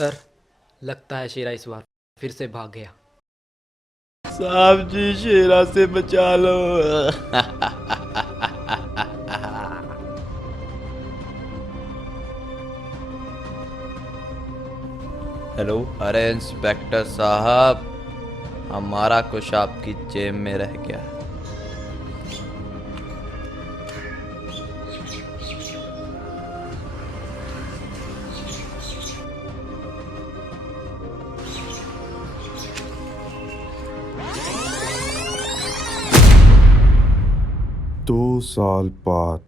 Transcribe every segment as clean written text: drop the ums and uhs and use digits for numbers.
Sir, लगता है शेरा इस बार फिर से भाग गया। साहब जी शेरा से बचा लो। हेलो। अरे इंस्पेक्टर साहब, हमारा कुछ आपकी जेब में रह गया है। दो साल बाद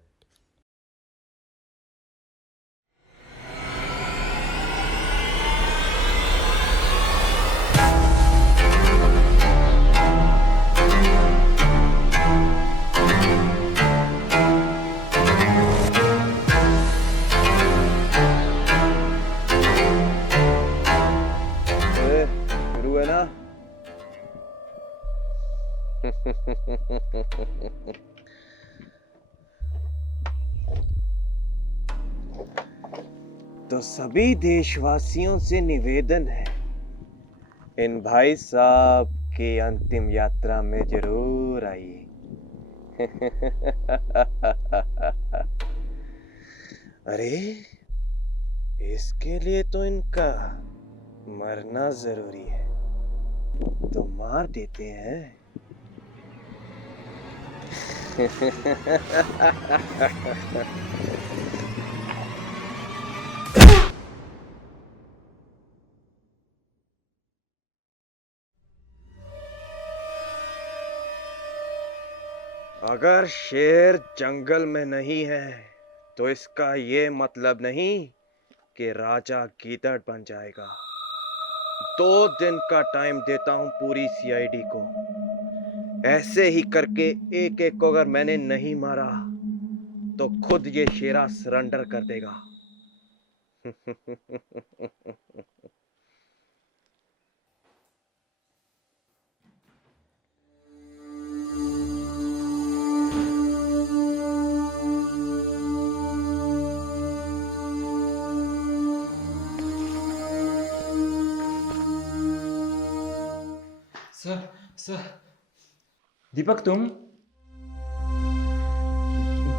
शुरू है ना। तो सभी देशवासियों से निवेदन है, इन भाई साहब की अंतिम यात्रा में जरूर आइए। अरे इसके लिए तो इनका मरना जरूरी है, तो मार देते हैं। अगर शेर जंगल में नहीं है तो इसका ये मतलब नहीं कि राजा गीदड़ बन जाएगा। 2 दिन का टाइम देता हूं पूरी सीआईडी को। ऐसे ही करके एक एक को अगर मैंने नहीं मारा तो खुद ये शेरा सरेंडर कर देगा। सर दीपक, तुम?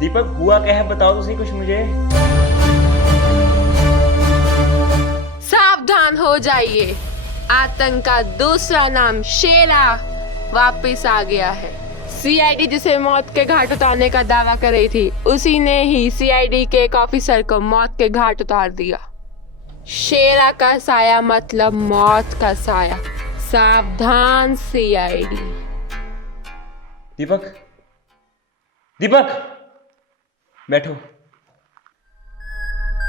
दीपक, हुआ क्या है? बताओ तो सही कुछ मुझे। सावधान हो जाइए, आतंक का दूसरा नाम शेरा वापस आ गया है। सीआईडी जिसे मौत के घाट उतारने का दावा कर रही थी, उसी ने ही सीआईडी के एक ऑफिसर को मौत के घाट उतार दिया। शेरा का साया मतलब मौत का साया। सावधान सीआईडी। दीपक, दीपक, बैठो।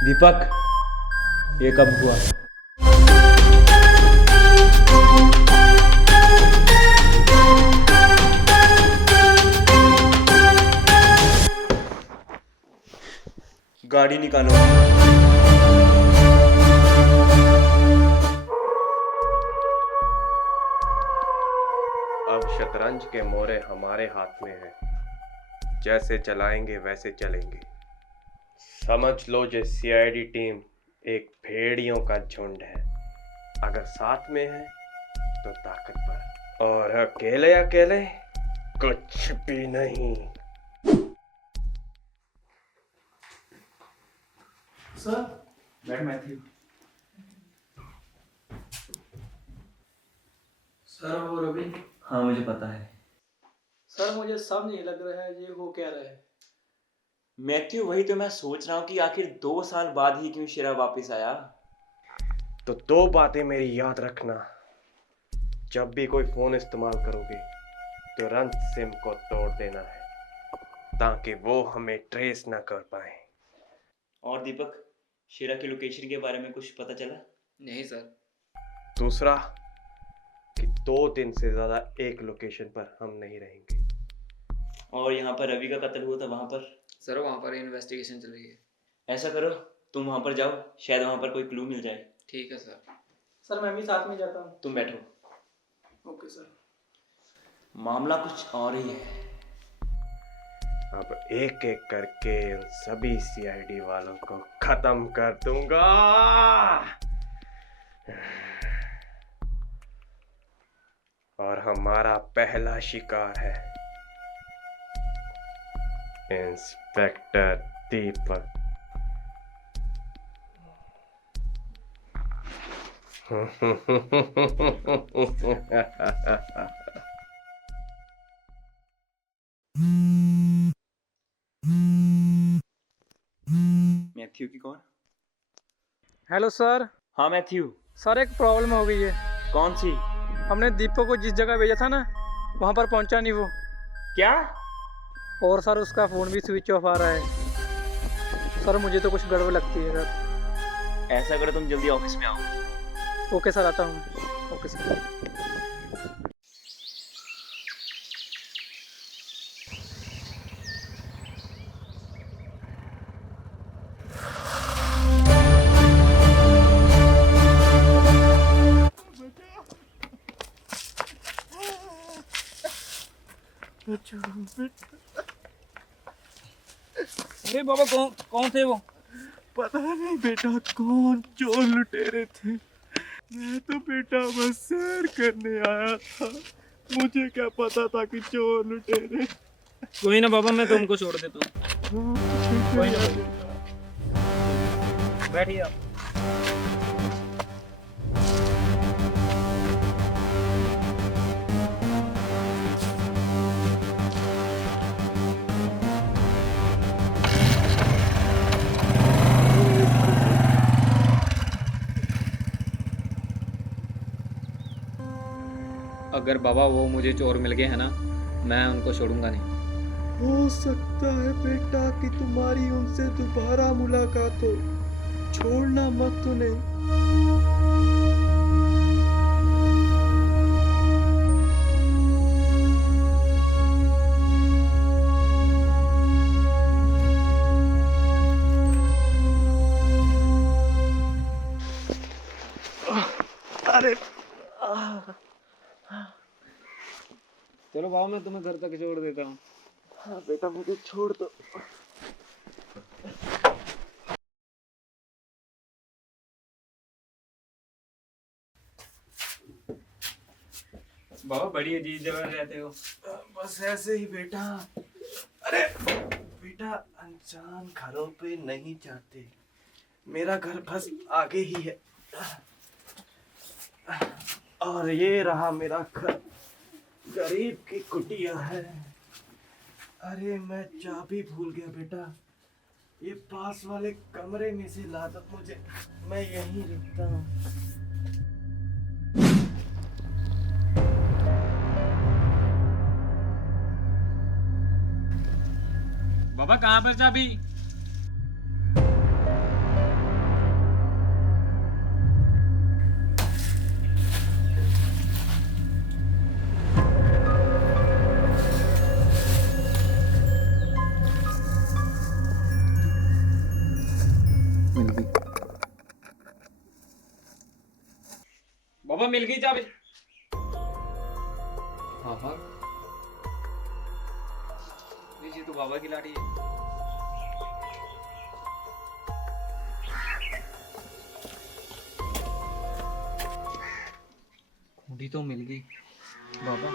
दीपक, ये कब हुआ? गाड़ी निकालो। अब शतरंज के मोरे हमारे हाथ में हैं। जैसे चलाएंगे वैसे चलेंगे। समझ लो जो सीआईडी टीम एक भेड़ियों का झुंड है। अगर साथ में है तो ताकतवर, और अकेले अकेले कुछ भी नहीं। सर, बैठ मैथ्यू। सर वो रवि। हाँ, मुझे पता है। सर मुझे समझ नहीं लग रहा है ये हो क्या रहा है। मैथ्यू, वही तो मैं सोच रहा हूँ कि आखिर 2 साल बाद ही क्यों शेरा वापस आया। तो 2 बातें मेरी याद रखना। जब भी कोई फोन इस्तेमाल करोगे तुरंत सिम को तोड़ देना है, ताकि वो हमें ट्रेस ना कर पाए। और दीपक, शेरा की लोकेशन के बारे में कुछ पता चला? नहीं सर। दूसरा कि 2 दिन से ज्यादा एक लोकेशन पर हम नहीं रहेंगे। और यहाँ पर रवि का कत्ल हुआ था, वहाँ पर? सर वहाँ पर इन्वेस्टिगेशन चल रही है। ऐसा करो, तुम वहाँ पर जाओ, शायद वहाँ पर कोई क्लू मिल जाए। ठीक है सर। सर मैं भी साथ में जाता हूँ। तुम बैठो। Okay sir. मामला कुछ और ही है। अब एक एक करके इन सभी सीआईडी वालों को खत्म कर दूंगा। पहला शिकार है इंस्पेक्टर दीपक। मैथ्यू की कौन? Hello sir. हाँ मैथ्यू। सर एक प्रॉब्लम हो गई है। कौन सी? हमने दीपक को जिस जगह भेजा था ना, वहाँ पर पहुँचा नहीं वो। क्या? और सर उसका फ़ोन भी स्विच ऑफ आ रहा है। सर मुझे तो कुछ गड़बड़ लगती है सर। ऐसा करो तुम जल्दी ऑफिस में आओ। ओके सर, आता हूँ। Okay sir. अरे बाबा कौन थे वो? पता नहीं बेटा कौन चोर लुटेरे थे। मैं तो बेटा बस सैर करने आया था, मुझे क्या पता था कि चोर लुटेरे। कोई ना बाबा, मैं तुमको छोड़ देता हूँ। कोई ना, बैठिए आप। अगर बाबा वो मुझे चोर मिल गए हैं ना, मैं उनको छोड़ूंगा नहीं। हो सकता है बेटा कि तुम्हारी उनसे दोबारा मुलाकात हो, छोड़ना मत उन्हें। चलो बाबा, मैं तुम्हें घर तक छोड़ देता हूँ। हाँ बेटा, मुझे छोड़ दो। बाबा बड़ी अजीब जगह रहते हो। बस ऐसे ही बेटा। अरे बेटा, अनजान घरों पे नहीं जाते। मेरा घर बस आगे ही है। और ये रहा मेरा घर, गरीब की कुटिया है। अरे मैं चाबी भूल गया बेटा, ये पास वाले कमरे में से ला दो मुझे, मैं यहीं रुकता हूँ। बाबा कहाँ पर चाबी? बाबा मिल गई चाबी। हाँ, ये तो बाबा की लाठी है। खूंटी तो मिल गई बाबा।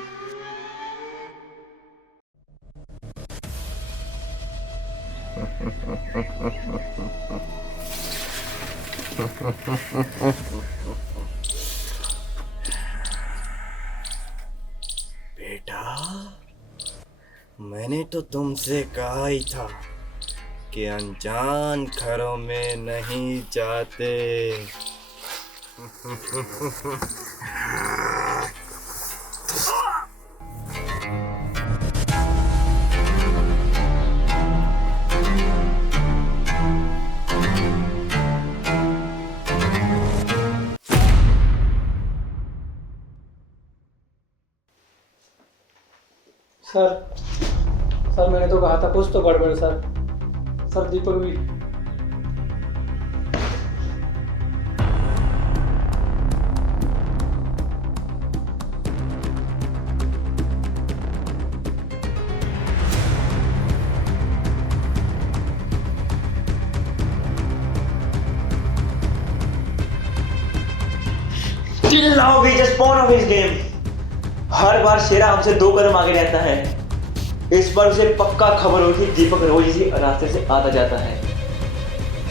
बेटा, मैंने तो तुमसे कहा ही था कि अनजान घरों में नहीं जाते। सर मैंने तो कहा था कुछ तो गड़बड़ है सर दीपक भी। Till now we just pawn of his game. हर बार शेरा हमसे 2 कदम आगे रहता है। इस बार उसे पक्का खबर हुई कि दीपक रोज इसी रास्ते से आता जाता है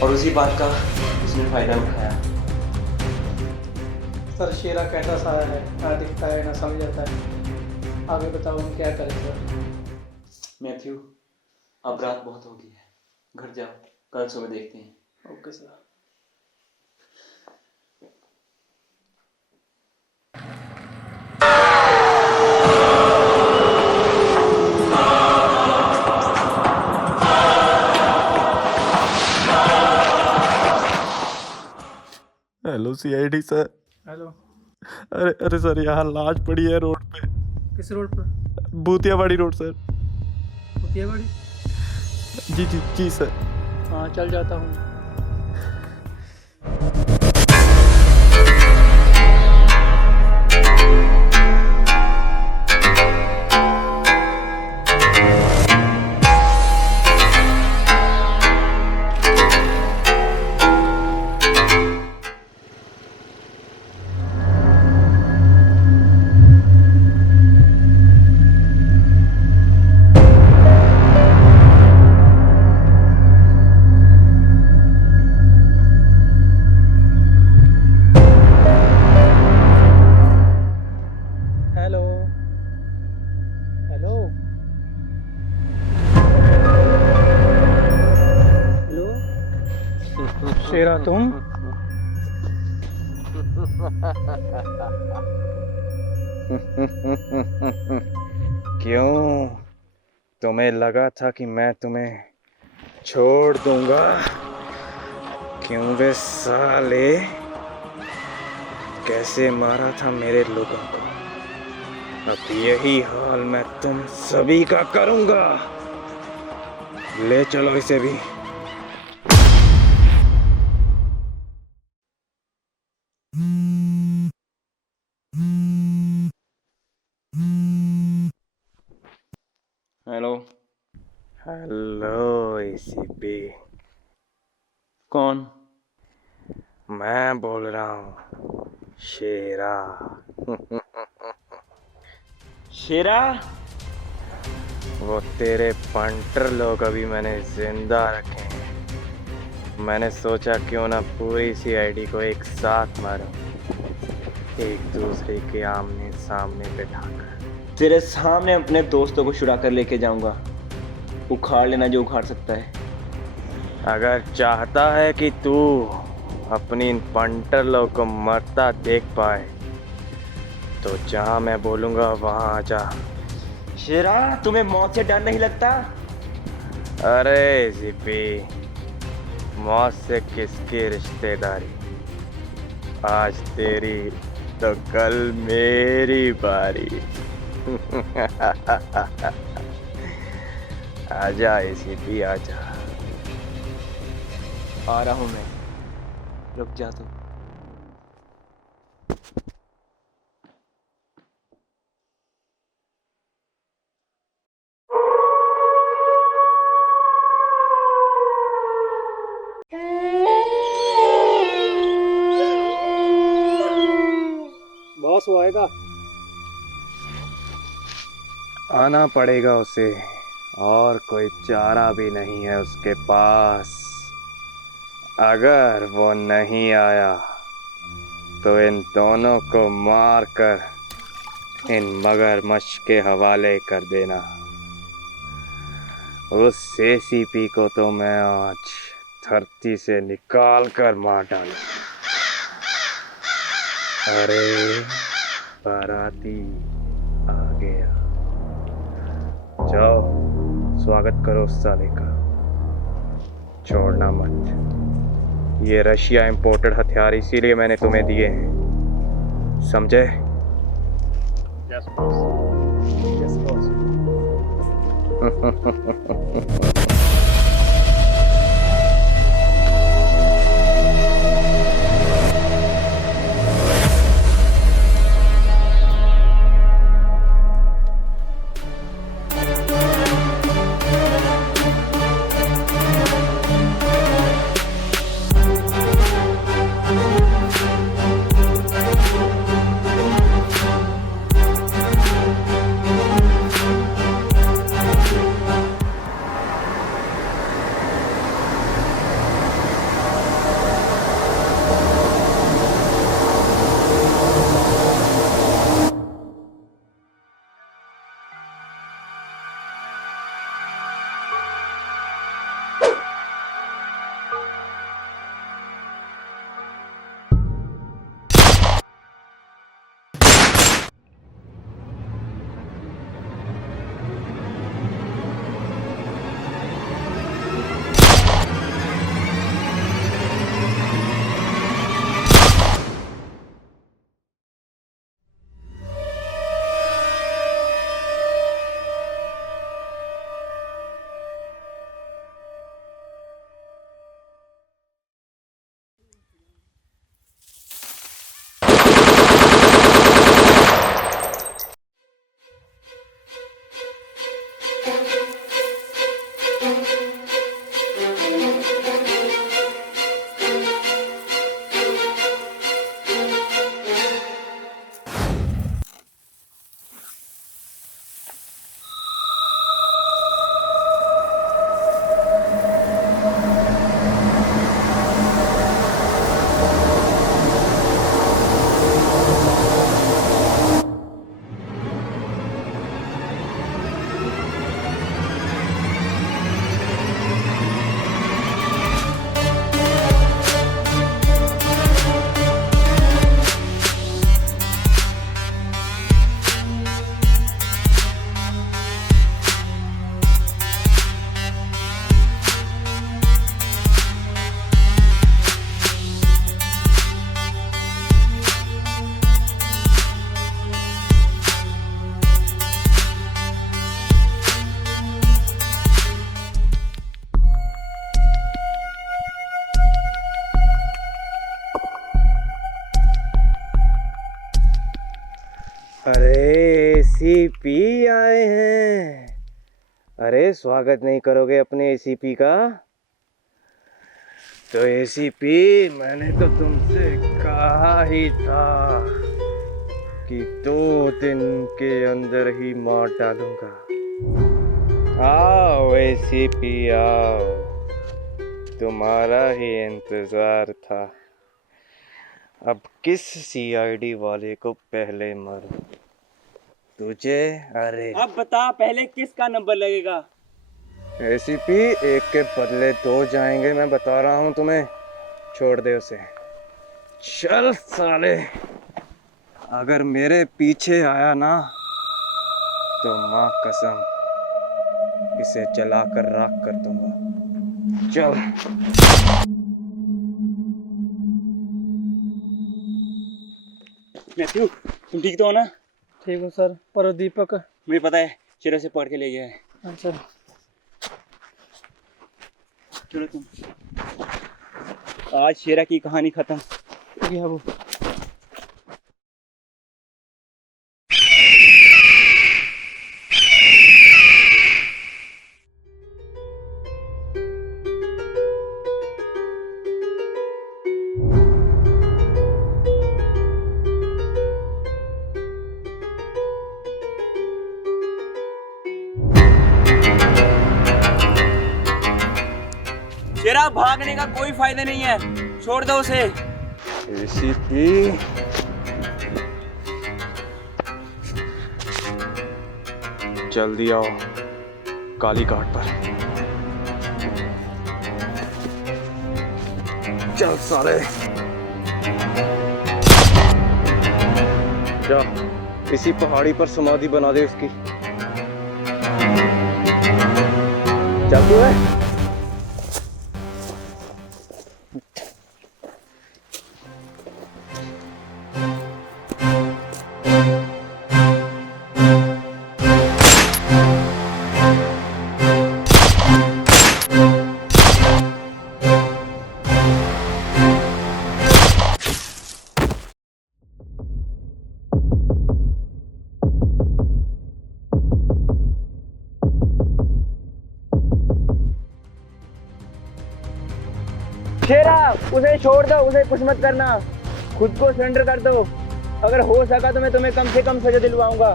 और उसी बात का उसने फायदा उठाया। सर शेरा कैसा साया है, ना दिखता है ना समझ आता है। आगे बताओ हम क्या करें सर। मैथ्यू, अब रात बहुत हो गई है, घर जाओ, कल सुबह देखते हैं। Okay sir. Hello CID sir. Hello. अरे अरे सर, यहाँ लाश पड़ी है रोड पे। किस रोड पर? भूतियावाड़ी रोड सर। भूतियावाड़ी? जी जी जी सर। हाँ चल जाता हूँ। Hello hello hello. शेरा तुम? क्यों, तुम्हें लगा था कि मैं तुम्हें छोड़ दूंगा? क्यों बे साले, कैसे मारा था मेरे लोगों को? अब यही हाल मैं तुम सभी का करूंगा। ले चलो इसे भी। हेलो। Hello ACP. कौन? मैं बोल रहा हूँ, शेरा। शेरा? वो तेरे पंटर लोग अभी मैंने जिंदा रखे हैं। मैंने सोचा क्यों ना पूरी सीआईडी को एक साथ मारूं, एक दूसरे के आमने सामने बैठाकर। तेरे सामने अपने दोस्तों को छुड़ा कर लेके जाऊंगा। उखाड़ लेना जो उखाड़ सकता है। अगर चाहता है कि तू अपनी इन पंटर लोग को मरता देख पाए तो जहां मैं बोलूंगा वहां आ जा। शेरा, तुम्हें मौत से डर नहीं लगता? अरे जीपी, मौत से किसकी रिश्तेदारी? आज तेरी तो कल मेरी बारी। आजा एसीपी आजा। आ रहा हूं मैं, रुक जा तू। बॉस वो आएगा। आना पड़ेगा उसे, और कोई चारा भी नहीं है उसके पास। अगर वो नहीं आया तो इन दोनों को मारकर इन मगरमच्छ के हवाले कर देना। उस एसीपी को तो मैं आज धरती से निकाल कर मार डालूं। अरे बाराती आ गया। जाओ स्वागत करो उस साले का, छोड़ना मत। ये रशिया इंपोर्टेड हथियार इसीलिए मैंने तुम्हें दिए हैं, समझे? Yes boss. Yes boss. अरे एसीपी आए हैं। अरे स्वागत नहीं करोगे अपने एसीपी का? तो एसीपी, मैंने तो तुमसे कहा ही था कि 2 दिन के अंदर ही मार डालूंगा। आओ एसीपी आओ, तुम्हारा ही इंतजार था। अब किस सीआईडी वाले को पहले मारूं? तुझे? अरे अब बता, पहले किसका नंबर लगेगा? एसीपी, एक के बदले 2 जाएंगे, मैं बता रहा हूँ तुम्हें। छोड़ दे उसे। चल साले, अगर मेरे पीछे आया ना तो माँ कसम इसे जलाकर राख कर दूंगा। चल। मैथ्यू, तुम ठीक तो हो ना? ठीक हो सर, पर दीपक। मुझे पता है, शेरा से पकड़ के ले गया है। अच्छा चलो तुम। आज शेरा की कहानी खत्म। गया वो। शेरा, भागने का कोई फायदा नहीं है, छोड़ दो उसे। एसीपी, जल्दी आओ काली घाट पर। चल साले, जा इसी पहाड़ी पर समाधि बना दे उसकी। चल तू है। शेरा, उसे छोड़ दो, उसे कुछ मत करना, खुद को सरेंडर कर दो। अगर हो सका तो मैं तुम्हें कम से कम सजा दिलवाऊंगा।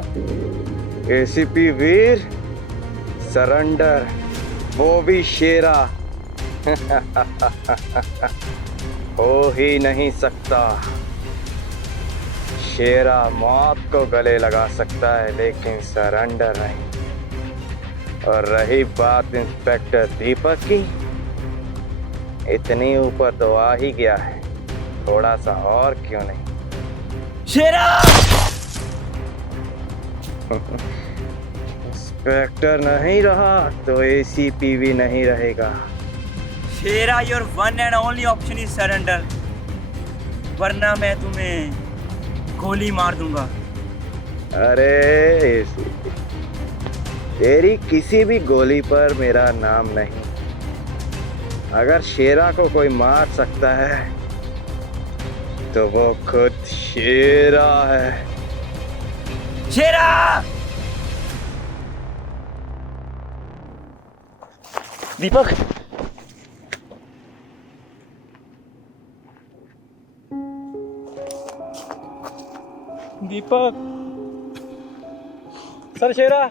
एसीपी वीर, सरेंडर, वो भी शेरा हो ही नहीं सकता। शेरा मौत को गले लगा सकता है लेकिन सरेंडर नहीं। और रही बात इंस्पेक्टर दीपक की, इतनी ऊपर तो आ ही गया है, थोड़ा सा और क्यों नहीं? शेरा! इंस्पेक्टर नहीं रहा तो एसीपी भी नहीं रहेगा। Shera, your one and only option is surrender, वरना मैं तुम्हें गोली मार दूंगा। अरे एसीपी, तेरी किसी भी गोली पर मेरा नाम नहीं। अगर शेरा को कोई मार सकता है तो वो खुद शेरा है। शेरा! दीपक, दीपक। सर शेरा।